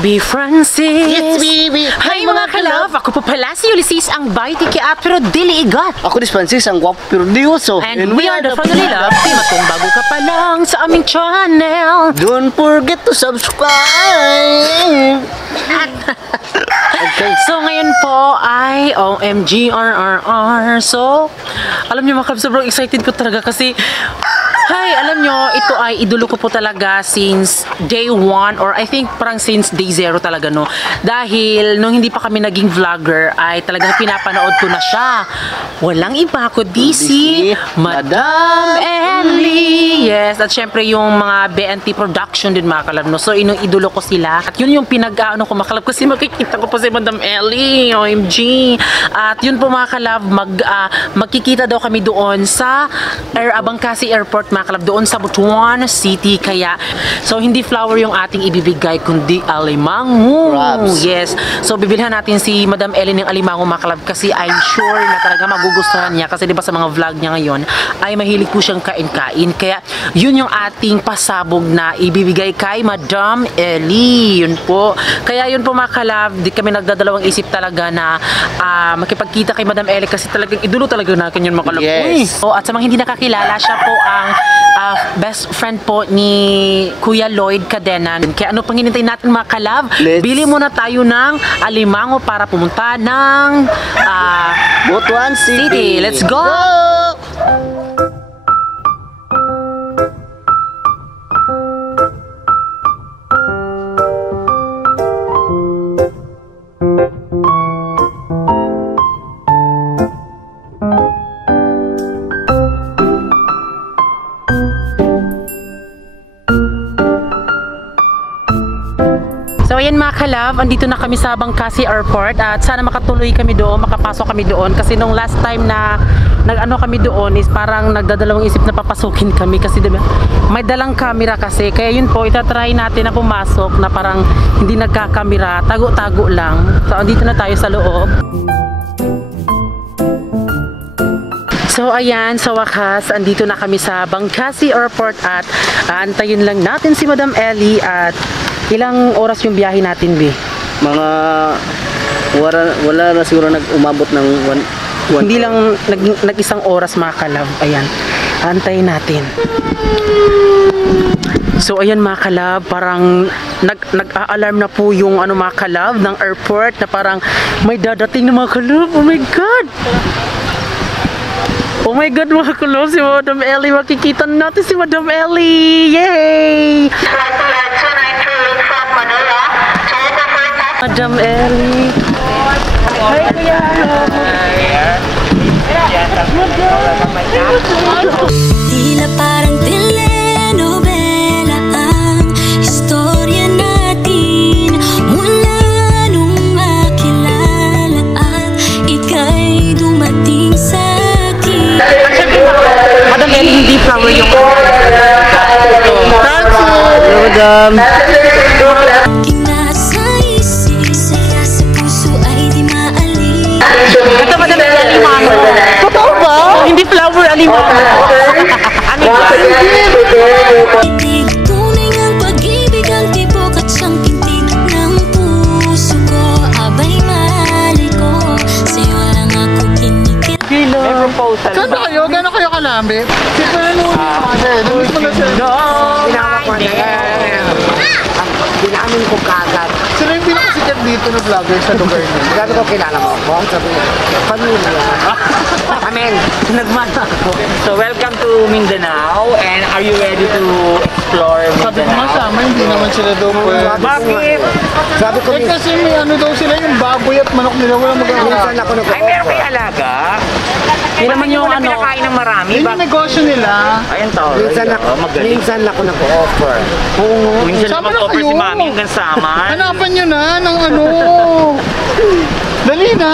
Bibi Francis. Yes, Bibi. Hi mga kalove. Ako po pala si Ulysses, ang baiti kiat pero dili igat. Ako dis Francis, ang guwapo pero diyoso. And we are the Family Love Team. At kung bago ka pa lang sa aming channel, don't forget to subscribe. Okay. So ngayon po ay OMG RRR. So alam niyo mga kalove, sobrang excited ko talaga kasi alam nyo, ito ay idolo ko po talaga since day 1 or I think parang since day 0 talaga, no? Dahil nung hindi pa kami naging vlogger ay talagang pinapanood ko na siya. Walang iba kundi si Madam Ellie. Yes, at syempre yung mga BNT production din mga kalab, no? So idolo ko sila. At yun yung pinag-ano ko mga kalab kasi makikita ko pa si Madam Ellie. OMG. At yun po mga kalab, magkikita daw kami doon sa Abangcasi Airport mga kalab, doon sa Butuan City. Kaya so hindi flower yung ating ibibigay kundi alimango. Yes, so bibilhan natin si Madam Ellie ng alimango mga kalab kasi I'm sure na talaga magugustuhan niya kasi diba sa mga vlog niya ngayon ay mahilig po siyang kain-kain. Kaya yun yung ating pasabog na ibibigay kay Madam Ellie. Yun po, kaya yun po mga kalab, di kami nagdadalawang isip talaga na makipagkita kay Madam Ellie kasi talagang idolo talaga natin yun mga kalab. Yes. At sa mga hindi nakakilala, siya po ang best friend po ni Kuya Lloyd Cadenan. Kaya ano pang hinintay natin mga kalab? Bili muna tayo ng alimango para pumunta ng Butuan City. Let's go! So ayan mga kalab, andito na kami sa Abangcasi Airport at sana makatuloy kami doon, makapasok kami doon kasi nung last time na nag-ano kami doon is parang nagdadalawang isip na papasukin kami kasi diba, may dalang camera kasi, kaya yun po itatry natin na pumasok na parang hindi nagkakamera, tago-tago lang. So andito na tayo sa loob. So ayan, sa wakas, andito na kami sa Abangcasi Airport at aantayin lang natin si Madam Ellie. At ilang oras yung biyahe natin, Bi? Mga wala na siguro nag-umabot ng hindi lang nag-isang oras mga kalab. Ayan, aantayin natin. So ayan mga kalab, parang nag-a-alarm na po yung mga kalab ng airport na parang may dadating na mga kalab. Oh my God! Oh my God mga kalab, si Madam Ellie, makikita natin si Madam Ellie! Yay! Madam Ellie. Hi Kuya. Tila parang telenovela ang istorya natin mula nung makilala at ika'y dumating sa akin. Madam Ellie, hindi flower yung Madam. Ito Madam Ellie, alimango. Totoo ba? Hindi flower, alimango. Ano ba? Tunay ng pag-ibig ang tibok at siyang pintig ng puso ko. Abay mali ko, sa'yo lang ako kinikil. May proposal. Saan ba kayo? Gano'n kayo kalambi? Sino na nung namiss mo na sila? Ginawa ko na yan. Dinamin ko kagad. Sino yung pinakasikat dito na vlogger sa lugar niyo? Sabi ko, kilala mo ako. Sabi ko, pamilya. Amen. Nagmana ako. So welcome to Mindanao, and are you ready to explore Sabi ko Mindanao? masama, hindi naman sila doon pwede. Bakit? Sabi ko, Eh kasi may ano daw sila, yung baboy at manok nila, walang minsan mag-aawala. ako Ay, meron nag-offer. kayo alaga? Yun naman yung Wala pinakain ng marami. Yun yung negosyo nila. Ayun tao. Magaling. Minsan ako nag-offer. Minsan Sama naman na offer si kayo. Mami hanggang saman. Hanapan nyo na ng ano. Dali na.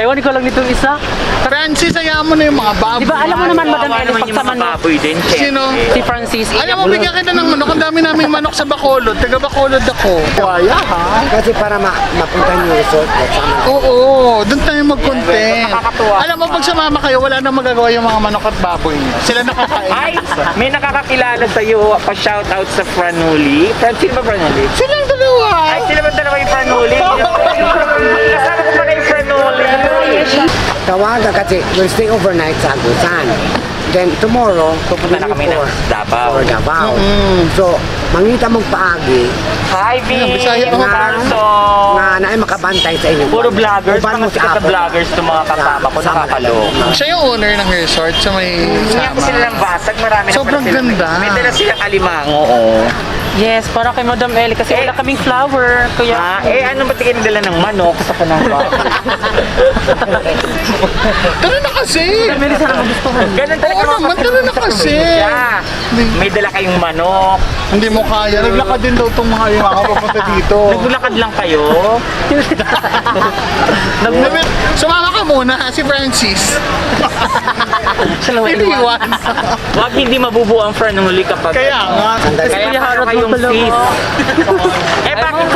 Ewan ko lang nitong isa. Francis, hayaan mo na yung mga baboy. Di ba alam mo naman, Madam Ellie, pag sa manok, baboy din, Sino? si Francis, Alam mo, bigyan kita ng manok. Ang dami naming manok sa Bacolod. Taga Bacolod ako. Kaya ha? Kasi para mapunta niyo yung resort. Oo, doon tayo mag-content. Alam mo, pag sumama kayo, wala nang magagawa yung mga manok at baboy niyo. Sila nakakain. Ay, may nakakakilala sa'yo. Pa-shoutout sa Franuli. Sino ba Franuli? Silang dalawa. Ay, sila ba dalawa yung Franuli? Kasama ko pala yung Franuli. Tawaga kasi we'll stay overnight sa Agusan. Then tomorrow, Pupunta na kami ng Davao. or Davao. So, mangita mong paagi Hi, B! Bisaya ako. Marso! na ay makabantay sa inyo. Puro vloggers, Uban mga mo sa sikat na Apple. vloggers itong mga kasama ko, nakakalong. Siya yung owner ng resort sa may Hindi ko sila ng basag, marami na Sobrang pala sila. ganda. May dala silang alimango, oo. yes, para kay Madam Ellie kasi wala kaming flower. Kuya, Ano ba tingin nila ng manok sa kanang Tara na kasi! Madam Ellie, sana magustuhan. Ganun talaga Oo naman, tara na kasi! siya. May dala kayong manok. Hindi mo kaya. Naglakad din daw itong mga yung mga papunta dito. Naglakad lang kayo. Sumama ka muna ha, si Francis. Iniwan. Huwag hindi mabubuo ang Franuli kapag... Kaya nga. Kaya para kayong sis. Bakit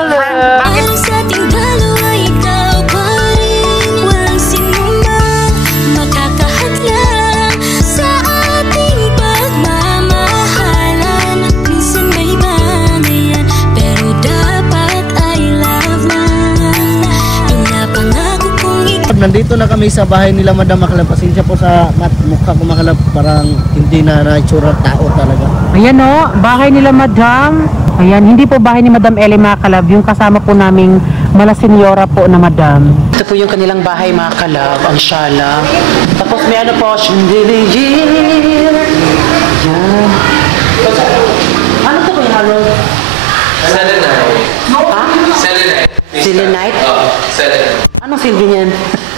Ang sa ating dalawa, ikaw pa rin. Walang sinuman makakahadlang sa ating pagmamahalan. Minsan may bangayan, pero dapat ay love lang. Pinapangako kong ikaw. Nandito na kami sa bahay nila Madam Makalab. Pasensya po sa mukha ko Makalab. Parang hindi na naitsura tao talaga. Ayan o, bahay nila Madam. Ayan, hindi po bahay ni Madam Ellie mga kalab. Yung kasama po naming mala senyora po na Madam. Ito po yung kanilang bahay mga kalab, ang shala. Tapos may ano po, chandelier. Ayan. Ano to kay Harold? Selenite. Ha? Selenite. Selenite? Oo, selenite. Anong silbi niyan?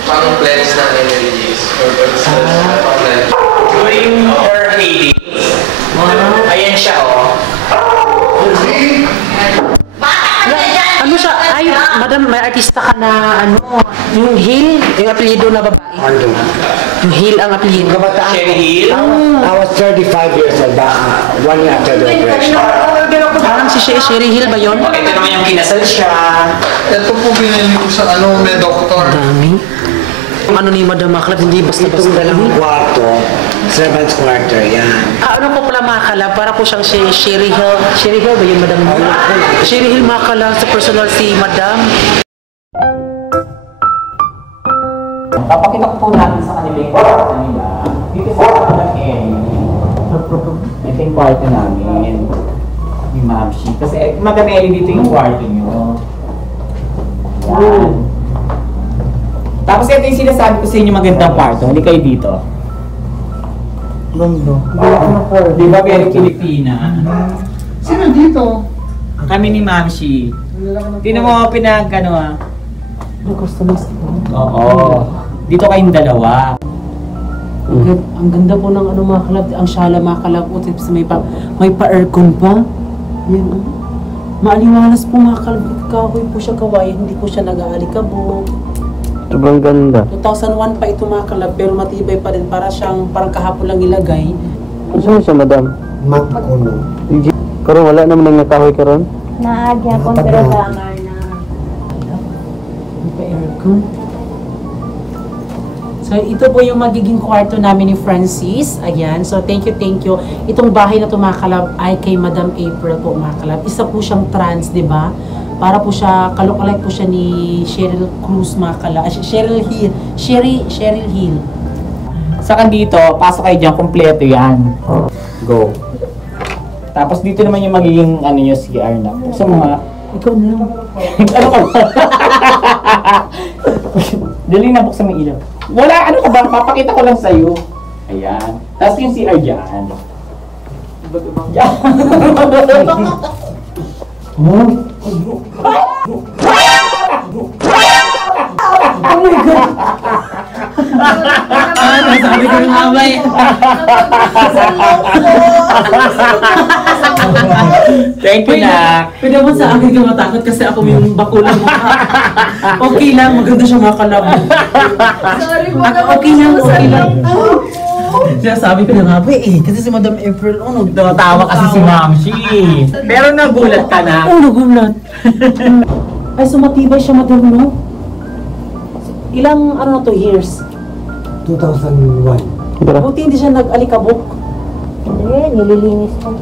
Pang cleanse ng energies. Or pang-cleanse. During her heyday. Ayan siya, oh. Ano siya? Ay, Madam, may artista ka na ano, yung Hill, yung apelyido na babae. Yung Hill ang apelyido. Cherry Hill. I was 35 years old, 1 year after the operation. Parang si Sherry Hill ba yun? Ito naman yung kinasal siya. Ito po binili ko sa may doktor. Dami. Yung ano ni Madam Makalab, hindi basta-basta. Itong dalawang kwarto, servant's quarter, yan. Ano po pala mga kalab, para po siyang si Sherry Hill. Sherry Hill ba yun, Madam? Sherry Hill mga kalab, sa personal si Madam. Papakita ko po natin sa kanila yung kwarto nila. Dito sa Madam Ellie. Ito yung kwarto namin. Ni Ma'am Shi. Kasi Madam Ellie, dito yung kwarto nyo. Yan. Tapos ito yung sinasabi ko sa inyo magandang kwarto. Hindi kayo dito. Di ba very Pilipina? Sino dito? Kami ni Ma'am Shi. Tinan mo pinag-ano ah. Oo. Dito kayong dalawa. Ang ganda po ng ano mga kalab, ang shala mga kalab, may pa-aircon pa. Yan, maaliwalas po mga kalab, kahoy po siya kawayan, hindi po siya nag-aalikabok. Sobrang ganda. 2001 pa ito mga kalab, pero matibay pa rin, parang kahapon lang ilagay. Saan siya Madam? Magkuno. Karon wala naman nga kahoy karon. Naagya ko pero dangar na. May pa-aircon. So, ito po yung magiging kwarto namin ni Francis. Ayan. So, thank you. Itong bahay na ito, mga kalab, ay kay Madam April po, mga kalab. Isa po siyang trans, di ba? Para po siya, kalokalike po siya ni Cheryl Cruz, mga kalab. Cheryl Hill. Cheryl Hill. Saka dito, pasok kayo dyan, kompleto yan. Go. Tapos dito naman yung magiging ano nyo, CR na. Sa mga... Ikaw na lang. ano ka ba? Dali na buksan mo ilaw. Wala, ano ka ba? Papakita ko lang sa'yo. Ayan. Tapos yung CR dyan. Diyan. Oh my God! Sabi ko yung amay. Thank you, Nak. Pwede mo sa akin ka matakot kasi ako yung bakulang mo. Okay lang, maganda siya mga kalab. Sorry po. Okay lang. Siya sabi ko na nga, kasi si Madam April, Tawa kasi si Ma'am Shi. Pero nagulat ka na. nagulat. Ay, sumatibay siya, Madam, no? Ilang, 2 years? 2001. Buti hindi siya nag-alikabok. Hindi, nililinis ko.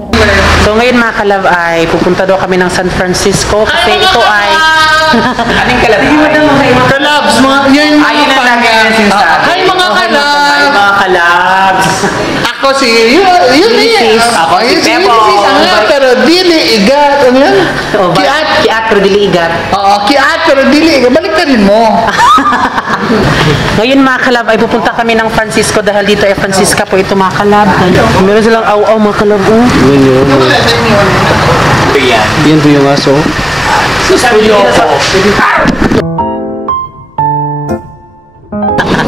So ngayon mga kalab ay pupunta daw kami ng San Francisco kasi ito ay... Anong kalabay? Kalabs, mga, yan yung Ayun na lagi na sinasabi. Hi mga Hi kalabs! mga kalabs. Ako si, yun eh. Ako si Pepo. Pero dili igat. Ano yan? Kiat pero dili igat. Oo, kiat pero dili igat. Balik ka rin mo. Ngayon mga kalab ay pupunta kami ng Francisco dahil dito ay Francisca po ito mga kalab. Meron silang aw-aw mga kalab. Yan. Yan po yung aso.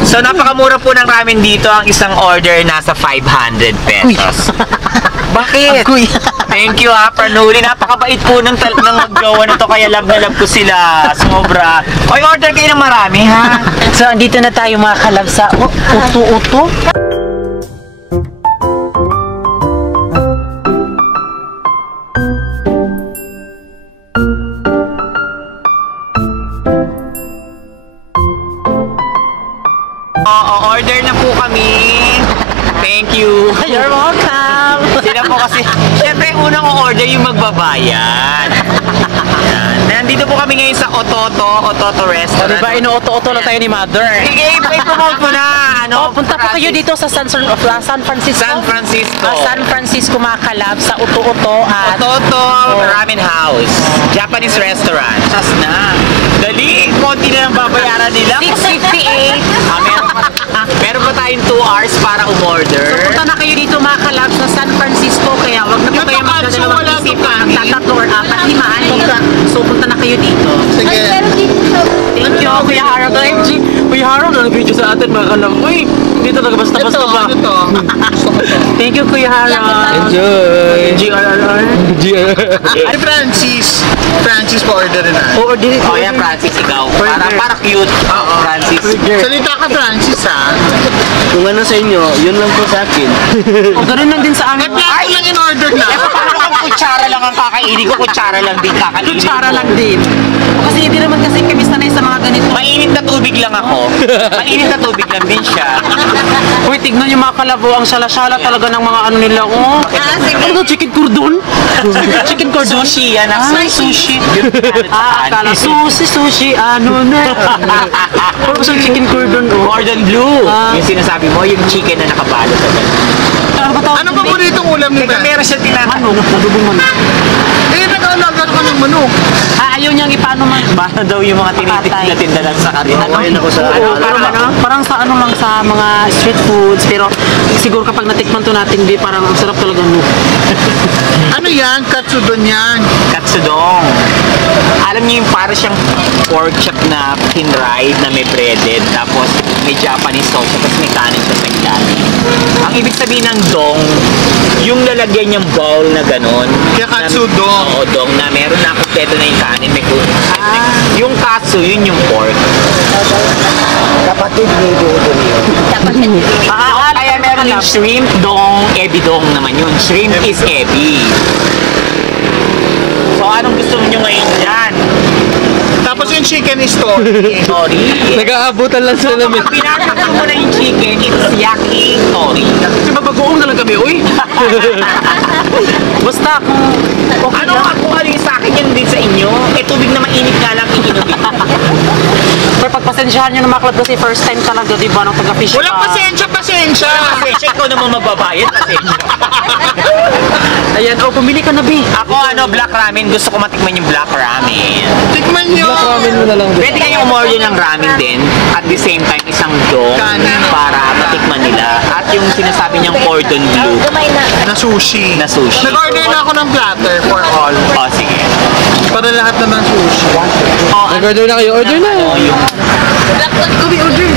So napakamura po ng ramen dito. Ang isang order nasa 500 pesos. Bakit? Thank you ha, Pranuli. Napakabait po ng maggawa na to. Kaya love na love ko sila. Sobra. Oy, order kayo ng marami ha. So andito na tayo mga kalab sa Uto-Uto. Order na po kami. Thank you. You're welcome. Sila po kasi, syempre unang order yung magbabayad. Yan. Nandito po kami ngayon sa Ototo Restaurant. Diba ino-Uto-Uto lang tayo ni Mother? Sige, i-promote mo na. Punta po kayo dito sa San Francisco. San Francisco. San Francisco mga kalab sa Uto-Uto at Ototo Ramen House. Japanese restaurant. Sas na. Dali, konti na lang babayaran nila. 658. Meron pa tayong 2 hours para umorder. Punta na kayo dito mga kalab sa San Francisco kaya wag na po kayo magdadalawang isip tatlo or 4, 5. So punta na kayo dito. Sige. Thank you Kuya Harold. Kuya Harold na nag-video sa atin mga kalab. Uy, hindi talaga basta-basta ba? Ano to? Thank you Kuya Harold. Enjoy! GRRR. Ay, Francis. Francis pa order na. Order it. Oh, yan, Francis, ikaw. Para cute. Francis. Salita ka, Francis, ha? Kung ano sa inyo, yun lang po sa akin. O ganun lang din sa amin. Plato lang in order na. Parang ang kutsara lang ang kakainin ko, kutsara lang din kakainin ko. Kutsara lang din. Kasi hindi naman kasi kami sanay sa mga ganito. Mainit na tubig lang ako. Mainit na tubig lang din siya. Uy, tignan yung mga kalabo. Ang sala-sala talaga ng mga ano nila. Oh. Ano to? Chicken cordon? Chicken cordon? Sushi yan. Sushi. Akala sushi. Ano na? Pero gusto yung chicken cordon. Oh. Cordon bleu. Yung sinasabi mo, yung chicken na nakabalot sa ganun. Ano ba paboritong ulam ni Teka, Ben? meron siya tinatawag. Ano? Nadubong man. Eh, nag-alaga ka ng manok. Ayaw niyang ipaano man. Basta daw yung mga tinitinda lang sa karina. ako sa Parang sa ano lang sa mga street foods. Pero siguro kapag natikman to natin, parang ang sarap talaga. No? Ano yan? Katsudon yan. Katsudong. Alam niyo yung para siyang pork chop na pinried na may breaded. Tapos may Japanese sauce. Tapos may kanin siya sa ilalim. Ang ibig sabihin ng dong, yung lalagyan niyang bowl na ganon. Kaya katsudong. Oo, dong na meron na kompleto na yung kanin. May yung katsu, yun yung pork. Kapatid ni Dudon yun. Kaya meron yung shrimp dong, ebi dong naman yun. Shrimp is ebi. So anong gusto niyo ngayon yan? Tapos yung chicken is tori. Tori. Nag-aabutan lang sila namin. Kapag pinapakita mo na yung chicken, it's yakitori. Kasi babagoong na lang kami. Uy! Basta kung Ano kung ano yung sa akin yun din sa inyo? Eh tubig na mainit nga lang iinumin. Pero pagpasensyahan nyo na maklab kasi first time talaga, di ba, ng taga-fish Walang pasensya. Kasi check ko naman magbabayad kasi. Ayan, pumili ka na, B. Ako black ramen. Gusto ko matikman yung black ramen. Tikman nyo. Ramen mo na lang din. Pwede kayong umorder ng ramen din. At the same time, isang dong Kanin. para matikman nila. At yung sinasabi niyang cordon bleu Na sushi. na sushi. Nag-order na ako ng platter for all. Oh, sige. Para lahat naman sushi. Oh, Nag-order na kayo? Order na! ano yung... Kami order.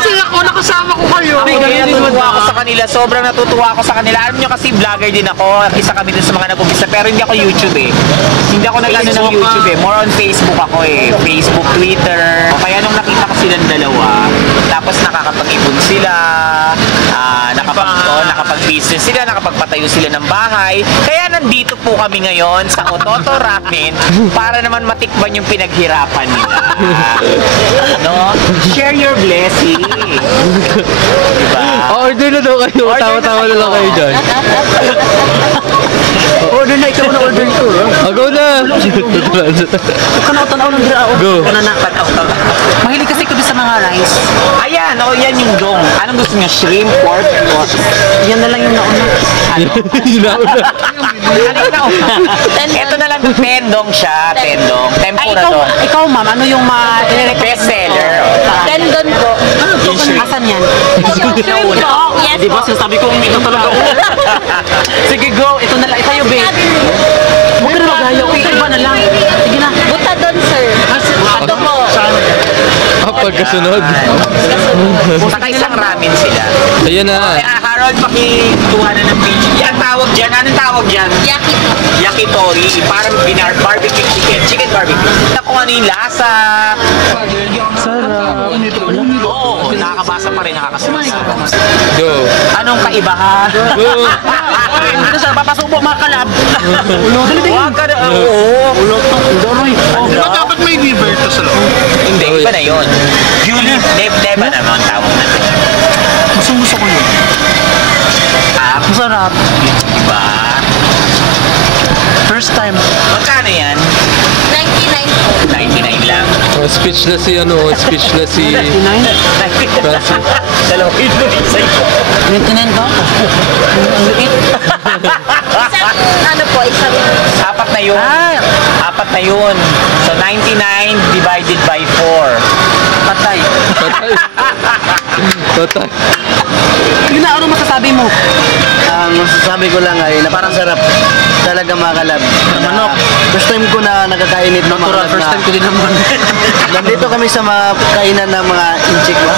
Sige, ako, nakasama ko kayo. Natutuwa ako sa kanila. Sobrang natutuwa ako sa kanila. Alam nyo kasi vlogger din ako. Isa kami dun sa mga nag-umpisa. Pero hindi ako YouTube eh. Hindi ako nag-ano ng YouTube eh. More on Facebook ako eh. Facebook, Twitter. Kaya nung nakita ko silang dalawa, tapos nakakapag-ipon sila, nakapag-business sila, nakapagpatayo sila ng bahay. Kaya nandito po kami ngayon sa Ototo Ramen para naman matikman yung pinaghirapan nila. No? Share your blessing. Diba? Order na daw kayo. Tawa-tawa na lang kayo dyan. Order na, ikaw na order ko. Go na! Tanaw ng drao. Go. Mahilig kasi kami sa mga rice. Ayan, yan yung dong. Anong gusto niyo? Shrimp, pork, or... Yan na lang yung nauna. Yun na una. Ito na lang, tendong siya. Tendong. Ay, Tempura dong. ikaw ma'am, ano yung Best seller. Tendon po. Asan yan? Nauna. Yes Di ba po. sinasabi ko ito talaga una? Sige go, ito na lang. Itayo be. Huwag ka na magayaw. Isa iba na lang. Sige na. Butadon, sir. Ato po. Pagkasunod. Saka isang ramen sila. Ayan na. Kaya Harold, pakikuha na ng picture. Yan tawag dyan. Anong tawag dyan? Yakito. Yakitori. Parang barbecue chicken. Chicken barbecue. Ito kung ano yung lasa. Sarap. Oo, nakakabasa pa rin, nakakasabasa. Go. Anong kaibahan? Go. Ano sa papasubo mga kalab? Huwag ka na, oo. Di ba dapat may liver to sa loob? Hindi, iba na yun. Julie, Deba naman ang tawag natin. Gusto ko yun. Masarap. Diba? First time. Magkano yan? 99 po. 99 lang. Speechless si speechless si 99? Francis. Dalawang ito, isa ito. 99 ba? Ang liit. Isang, ano po, isang... Apat na yun. Apat na yun. So, 99 divided by 4. Patay. Patay. Patay. Sige na, ano masasabi mo? Ang masasabi ko lang ay napakasarap talaga mga kalab. Manok. First time ko na nakakainit ng mga Natural, kalab first na. time ko din naman. Nandito kami sa mga kainan ng mga inchik ba?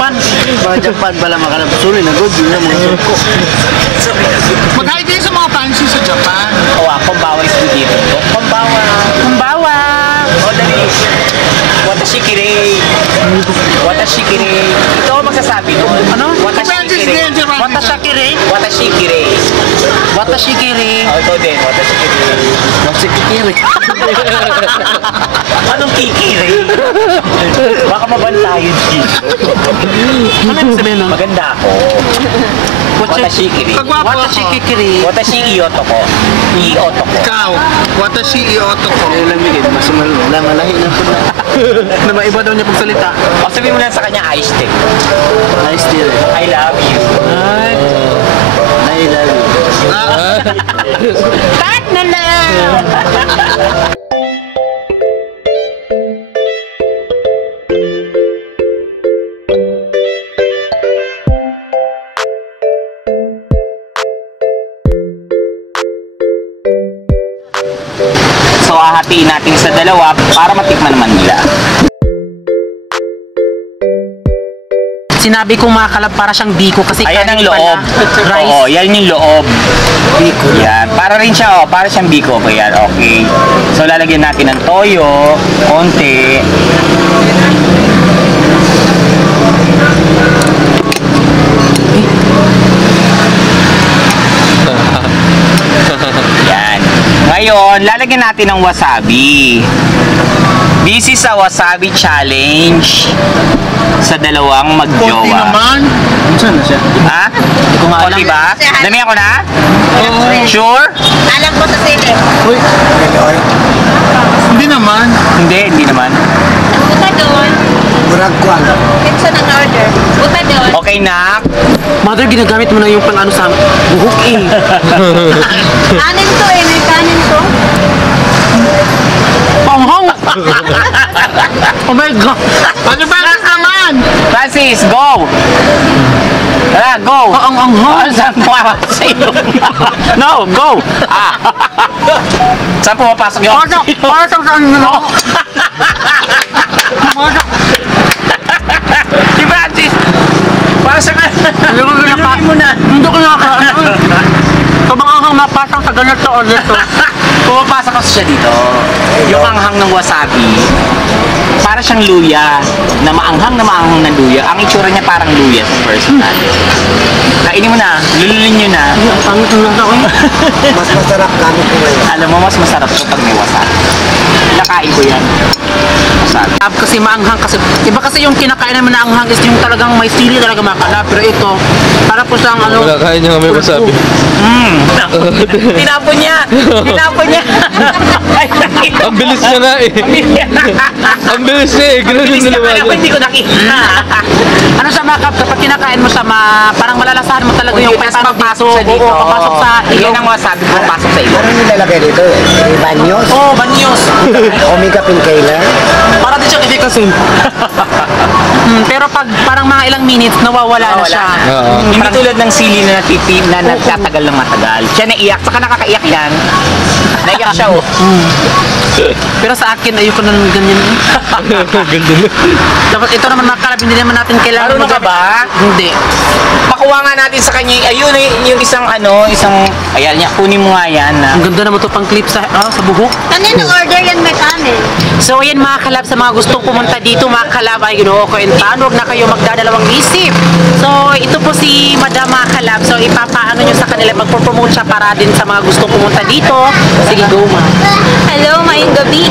Pan. Mga Japan pala mga kalab. Sorry na good yun mga suko. Mag-hide kayo sa mga fancy sa Japan. O, kumbawa is good dito. Kumbawa. Kumbawa. O, dali. Watashikirei. Watashikirei. Ito ang magsasabi doon. Ano? Watashikirei. Watashikiri. Watashikirei. Watashikiri. O, ito din. Watashikirei. Magsikikiri. Anong kikirei? Baka mabantayan dito. Ano yung sabihin nun? Maganda ako. Watashikirei. Kagwapo ako. Watashikiri. Watashi iyoto ko. Iyoto ko. Ikaw, watashi ioto ko. Kaya lang bigyan. Mas malahi na po na. Na maiba daw niya pagsalita. O, sabihin mo lang sa kanya, ice stick. Nice deal. I love you. Ay. I love you. Cut na lang! So, hahatiin natin sa dalawa para matikman naman nila. Sinabi ko mga kalab para siyang biko kasi Ayan ang kanin loob. pala. Rice. Oo, yan yung loob. Biko. Yan. Para rin siya, para siyang biko. Yan, okay. So, lalagyan natin ng toyo, konti. Yan. Ngayon, lalagyan natin ng wasabi. This is a wasabi challenge sa dalawang Konti magjowa. naman. Saan na siya? Ha? O, diba? Dami ako na? Sure? Alam ko sa sili. Hindi naman. Hindi naman. Butadon. Buragkwang. Pizza ng order. Butadon. Okay, nak. Mother, ginagamit mo na yung pang ano sa buhok eh. Kanin to eh. May kanin to. Panghang! Oh my God! Ano ba naman? Francis, go! Tara, go! Ang Saan pumapasok? No, go! Saan pumapasok yung... Parang pumapasang sa ganito o dito. Pumapasok kasi siya dito. Yung anghang ng wasabi, para siyang luya, na maanghang ng luya. Ang itsura niya parang luya sa personal. Kainin mo na, lululin nyo na. Ang pangit ng nasa ko yun. Mas masarap gamit ko ngayon. Alam mo, mas masarap to pag may wasabi. Nakain ko yan. Wasabi. Kasi maanghang kasi. Iba kasi yung kinakain namin na anghang is yung talagang may sili talaga makalap. Pero ito, para po siyang ano. Wala, kaya niya may wasabi. Tinapon niya! Tinapon niya! Ay, nakita Ang bilis niya nga eh. Ang bilis niya eh. Ganun yung Bilis niya dalawa kaya niya. hindi ko nakita. Ano siya makap, kapag kinakain mo siya, parang malalasahan mo talaga yung Tapos paano papasok siya dito. Oo, papasok sa Yan ang wasabi ko, papasok sa ilong. Ano nilalagay dito? Banyos? Oo, banyos. Omega Pinkailan? Para din siyang efficacy. Pero pag parang mga ilang minutes, nawawala na siya. Oo. Hindi tulad ng sili na natipid na nagtatagal ng matagal. Siya naiyak, saka nakakaiyak yan. Naiyak siya oh. Pero sa akin, ayoko na ng ganyan. Ganda na. Dapat ito naman makalab, hindi naman natin kailangan. Marunong ka ba? Hindi. Pakuha nga natin sa kanya, ayun yung isang ayan niya, kunin mo nga yan. Ang ganda naman ito pang clip sa buhok. Kanino order yan may kanin? So ayan mga kalab, sa mga gustong pumunta dito mga kalab ay ginoo ko and huwag na kayo magdadalawang isip. So ito po si Madam mga kalab, so ipapaano nyo sa kanila pag-promote siya para din sa mga gustong pumunta dito. Sige, go ma. Hello, mayong gabi.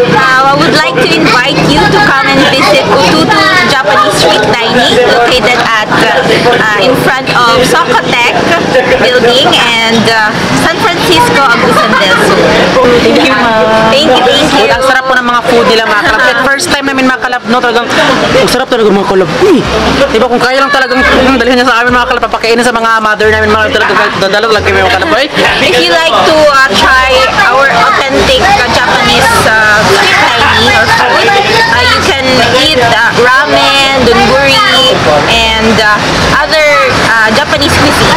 I would like to invite you to come and visit Ututu Japanese Street Dining located at in front of Socotec building and San Francisco Agusan del Sur. Thank you ma. Thank you. Ang sarap po ng mga food nila mga kalab. Like, first time namin mga kalab, no, talagang ang sarap talaga mga kalab. Uy, diba kung kaya lang talagang dalhin niya sa amin mga kalab, papakainin sa mga mother namin mga kalab, talaga dadalo lang kami mga kalab. If you like to try our authentic Japanese street dining or food, you can eat ramen, donburi, and other Japanese cuisine.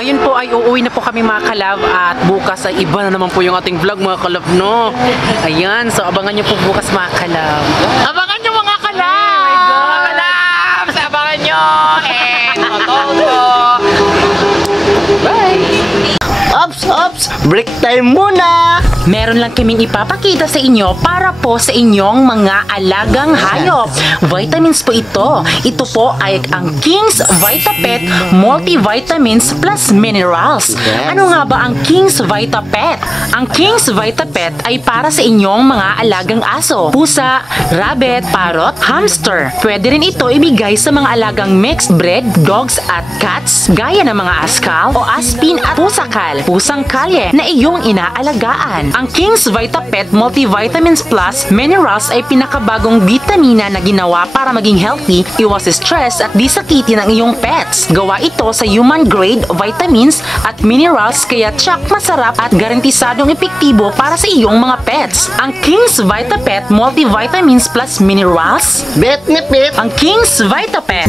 Ngayon po ay uuwi na po kami mga kalab at bukas ay iba na naman po yung ating vlog mga kalab, no? Ayan, so abangan nyo po bukas mga kalab. Abangan nyo mga kalab! Mga kalab! Abangan nyo! Ops! Break time muna! Meron lang kaming ipapakita sa inyo para po sa inyong mga alagang hayop. Vitamins po ito. Ito po ay ang King's VitaPet Multivitamins Plus Minerals. Ano nga ba ang King's VitaPet? Ang King's VitaPet ay para sa inyong mga alagang aso, pusa, rabbit, parrot, hamster. Pwede rin ito ibigay sa mga alagang mixed breed, dogs at cats, gaya ng mga askal o aspin at pusakal, pusang kalye na iyong inaalagaan. Ang King's VitaPet Multivitamins Plus Minerals ay pinakabagong vitamina na ginawa para maging healthy, iwas stress at di sakitin ang iyong pets. Gawa ito sa human grade vitamins at minerals kaya tsak masarap at garantisadong epektibo para sa iyong mga pets. Ang King's VitaPet Multivitamins Plus Minerals, Bet ni Pet! ang King's VitaPet.